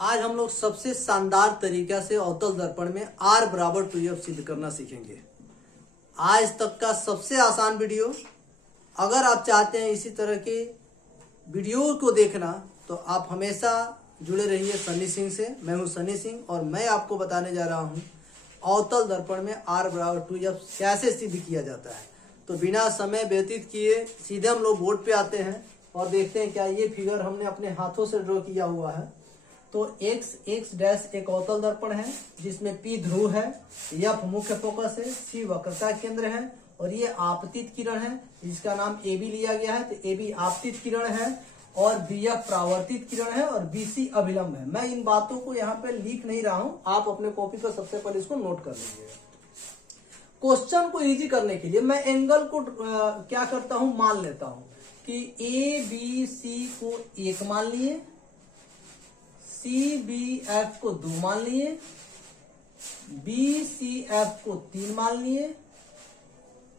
आज हम लोग सबसे शानदार तरीका से अवतल दर्पण में R बराबर 2F सिद्ध करना सीखेंगे। आज तक का सबसे आसान वीडियो। अगर आप चाहते हैं इसी तरह के वीडियो को देखना तो आप हमेशा जुड़े रहिए सन्नी सिंह से। मैं हूं सन्नी सिंह और मैं आपको बताने जा रहा हूं अवतल दर्पण में R बराबर 2F कैसे सिद्ध किया जाता है। तो बिना समय व्यतीत किए सीधे हम लोग बोर्ड पे आते हैं और देखते हैं क्या ये फिगर हमने अपने हाथों से ड्रॉ किया हुआ है। तो x डैश एक अवतल दर्पण है जिसमें P ध्रुव है, F मुख्य फोकस है, C वक्रता केंद्र है और ये आपतित किरण है जिसका नाम AB लिया गया है। तो AB आपतित किरण है और BF परावर्तित किरण है और BC अभिलंब है। मैं इन बातों को यहाँ पे लिख नहीं रहा हूं, आप अपने कॉपी पर सबसे पहले इसको नोट कर लीजिएगा। क्वेश्चन को इजी करने के लिए मैं एंगल को क्या करता हूं, मान लेता हूं कि ABC को 1 मान लिए, CBF को 2 मान लिए, BCF को 3 मान लिए।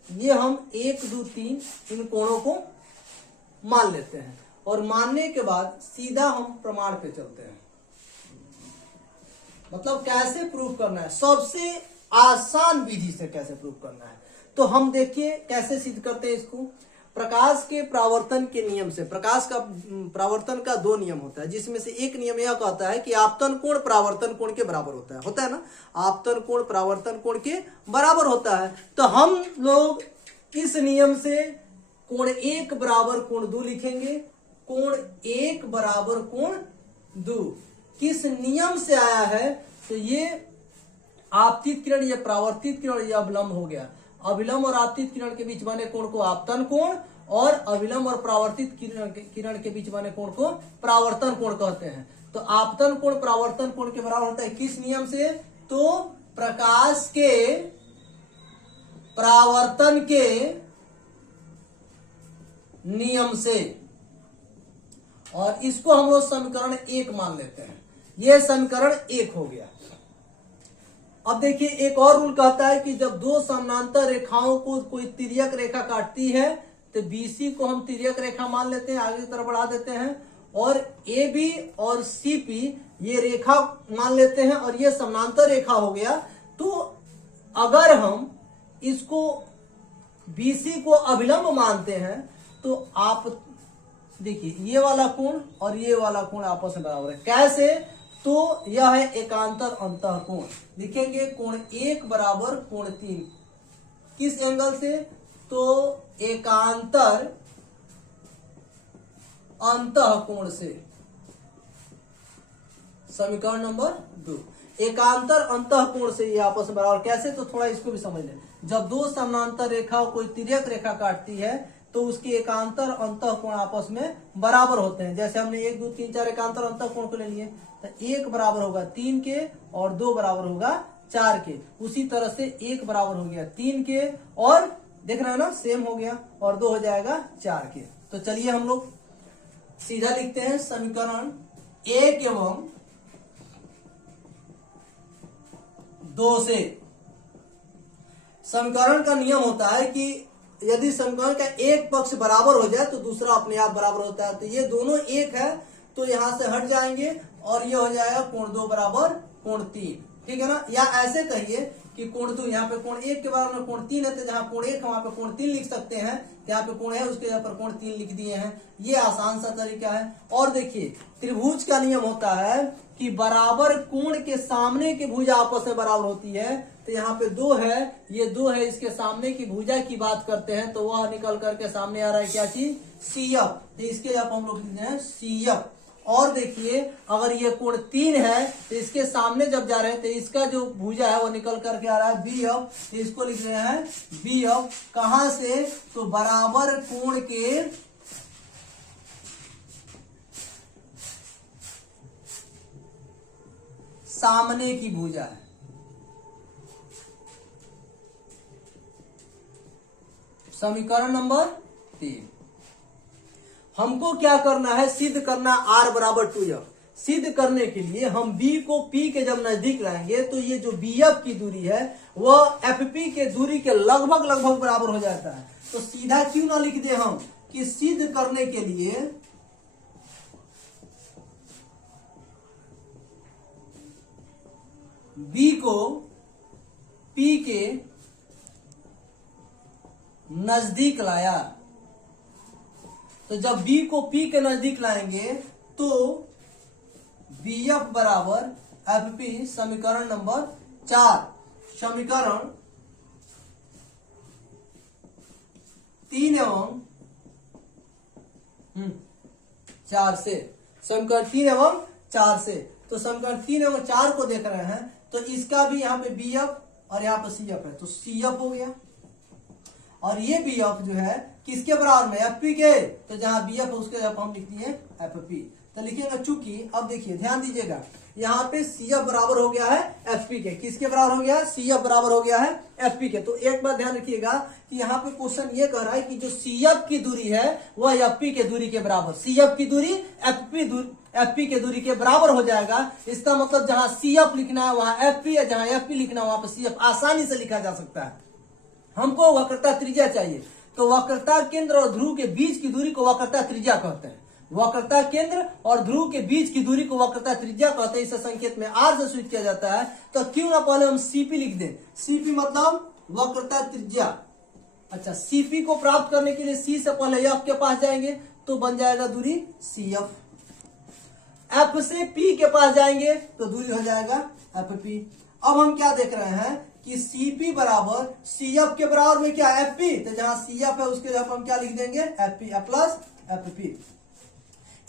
ये हम 1 2 3 इन कोणों को मान लेते हैं और मानने के बाद सीधा हम प्रमाण पे चलते हैं। मतलब कैसे प्रूव करना है, सबसे आसान विधि से कैसे प्रूव करना है। तो हम देखिए कैसे सिद्ध करते हैं इसको। प्रकाश के परावर्तन के नियम से, प्रकाश का परावर्तन का 2 नियम होता है जिसमें से एक नियम यह कहता है कि आपतन कोण परावर्तन कोण के बराबर होता है ना। आपतन कोण परावर्तन कोण के बराबर होता है। तो हम लोग इस नियम से कोण 1 बराबर कोण 2 लिखेंगे। कोण 1 बराबर कोण 2 किस नियम से आया है, तो ये आपतित किरण, ये परावर्तित किरण, ये अभिलंब हो गया। अभिलंब और आपतित किरण के बीच बने कोण को आपतन कोण और अभिलंब और परावर्तित किरण के बीच बने कोण को परावर्तन कोण कहते हैं। तो आपतन कोण परावर्तन कोण के बराबर होता है किस नियम से, तो प्रकाश के परावर्तन के नियम से। और इसको हम लोग समीकरण 1 मान लेते हैं। यह समीकरण 1 हो गया। अब देखिए एक और रूल कहता है कि जब 2 समानांतर रेखाओं को कोई तिर्यक रेखा काटती है तो BC को हम तिर्यक रेखा मान लेते हैं, आगे की तरफ बढ़ा देते हैं और AB और CP ये रेखा मान लेते हैं और ये समानांतर रेखा हो गया। तो अगर हम इसको BC को अभिलंब मानते हैं तो आप देखिए ये वाला कोण और ये वाला कोण आपस में बराबर है। कैसे, तो यह है एकांतर अंतः कोण। लिखेंगे कोण 1 बराबर कोण 3 किस एंगल से, तो एकांतर अंतः कोण से। समीकरण नंबर 2, एकांतर अंतः कोण से ये आपस में बराबर। कैसे, तो थोड़ा इसको भी समझ लें। जब 2 समानांतर रेखा कोई तिर्यक रेखा काटती है तो उसके एकांतर अंतः कोण आपस में बराबर होते हैं। जैसे हमने 1 2 3 4 एकांतर अंतः कोण को ले लिए तो 1 बराबर होगा 3 के और 2 बराबर होगा 4 के। उसी तरह से 1 बराबर हो गया 3 के और देख रहे हैं ना, सेम हो गया, और 2 हो जाएगा 4 के। तो चलिए हम लोग सीधा लिखते हैं समीकरण 1 एवं 2 से। समीकरण का नियम होता है कि यदि समीकरण का एक पक्ष बराबर हो जाए तो दूसरा अपने आप बराबर होता है। तो ये दोनों 1 है तो यहां से हट जाएंगे और ये हो जाएगा कोण 2 बराबर कोण 3, ठीक है ना। या ऐसे कहिए कि कोण 2 यहाँ पे कोण 1 के बराबर में कोण 3 है तो जहां कोण 1 वहां पे कोण 3 लिख सकते हैं। यहाँ पे कोण है उसके यहाँ पर कोण 3 लिख दिए हैं। ये आसान सा तरीका है। और देखिए त्रिभुज का नियम होता है कि बराबर कोण के सामने की भुजा आपस में बराबर होती है। तो यहाँ पे 2 है, ये 2 है, इसके सामने की भुजा की बात करते हैं तो वह निकल करके सामने आ रहा है क्या चीज, CF। तो इसके आप हम लोग लिखते हैं CF। और देखिए अगर ये कोण 3 है तो इसके सामने जब जा रहे हैं तो इसका जो भुजा है वो निकल करके आ रहा है BF। तो इसको लिख रहे हैं BF। कहां से, तो बराबर कोण के सामने की भुजा है। समीकरण नंबर 3। हमको क्या करना है, सिद्ध करना R बराबर 2F। सिद्ध करने के लिए हम B को P के जब नजदीक लाएंगे तो ये जो BF की दूरी है वह FP के दूरी के लगभग बराबर हो जाता है। तो सीधा क्यों ना लिख दे हम कि सिद्ध करने के लिए बी को पी के नजदीक लाया, तो जब बी को पी के नजदीक लाएंगे तो बी एफ बराबर एफ पी, समीकरण नंबर 4, समीकरण 3 एवं 4 से, समीकरण 3 एवं 4 से, तो समीकरण 3 एवं 4 को देख रहे हैं तो इसका भी यहाँ पे बी एफ और यहाँ पे सी एफ है, तो सी एफ हो गया। और ये बी एफ जो है किसके बराबर में, एफ पी के, तो जहां बी एफ है उसके जगह हम लिख दिए एफ पी, तो लिखेंगे चूंकि, अब देखिए ध्यान दीजिएगा, यहाँ पे सी एफ बराबर हो गया है एफ पी के, किसके बराबर हो गया है, सी एफ बराबर हो गया है एफ पी के। तो एक बात ध्यान रखिएगा कि यहाँ पे क्वेश्चन ये कह रहा है कि जो सी एफ की दूरी है वह एफ पी के दूरी के बराबर, सी एफ की दूरी एफ पी के दूरी के बराबर हो जाएगा। इसका मतलब जहां सी एफ लिखना है वहां एफ पी है, जहां एफ पी लिखना है वहां पे सी एफ, आसानी से लिखा जा सकता है। हमको वक्रता त्रिज्या चाहिए, तो वक्रता केंद्र और ध्रुव के बीच की दूरी को वक्रता त्रिज्या कहते हैं। वक्रता केंद्र और ध्रुव के बीच की दूरी को वक्रता त्रिज्या कहते हैं। इसे संकेत में आर से सूचित किया जाता है। तो क्यों ना पहले हम सीपी लिख दें, सीपी मतलब वक्रता त्रिज्या। अच्छा, सीपी को प्राप्त करने के लिए सी से पहले एफ के पास जाएंगे तो बन जाएगा दूरी सी एफ, एफ से पी के पास जाएंगे तो दूरी हो जाएगा एफ पी। अब हम क्या देख रहे हैं कि Cp बराबर Cf के बराबर में क्या, Fp, तो जहां Cf है उसके जगह हम क्या लिख देंगे, Fp प्लस Fp।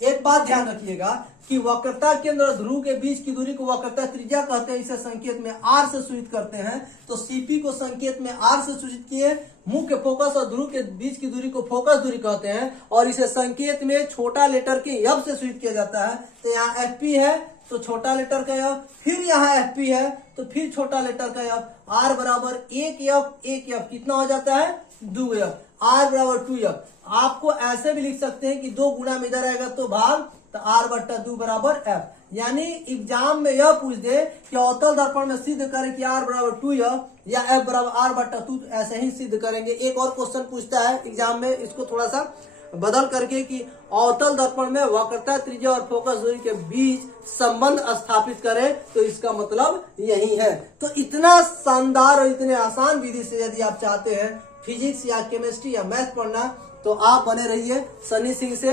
एक बात ध्यान रखिएगा कि वक्रता केंद्र और ध्रुव के बीच की दूरी को वक्रता त्रिज्या कहते हैं। इसे संकेत में R से सूचित करते हैं। तो Cp को संकेत में R से सूचित किए, मुख्य फोकस और ध्रुव के बीच की दूरी को फोकस दूरी कहते हैं, और इसे संकेत में छोटा लेटर के F से सूचित किया जाता है। तो यहाँ Fp है तो छोटा लेटर का F, फिर यहाँ Fp है तो फिर छोटा लेटर का F, R बराबर 1F कितना हो जाता है 2F, R बराबर 2F। आपको ऐसे भी लिख सकते हैं कि 2 गुना में इधर आएगा तो भाग, तो R बट्टा 2 बराबर F। यानी एग्जाम में यह पूछ दे कि अवतल दर्पण में सिद्ध करें कि R बराबर 2F या F बराबर R बट्टा 2, ऐसे ही सिद्ध करेंगे। एक और क्वेश्चन पूछता है एग्जाम में, इसको थोड़ा सा बदल करके कि अवतल दर्पण में वक्रता त्रिज्या और फोकस दूरी के बीच संबंध स्थापित करें, तो इसका मतलब यही है। तो इतना शानदार और इतने आसान विधि से यदि आप चाहते हैं फिजिक्स या केमिस्ट्री या मैथ पढ़ना, तो आप बने रहिए सनी सिंह से।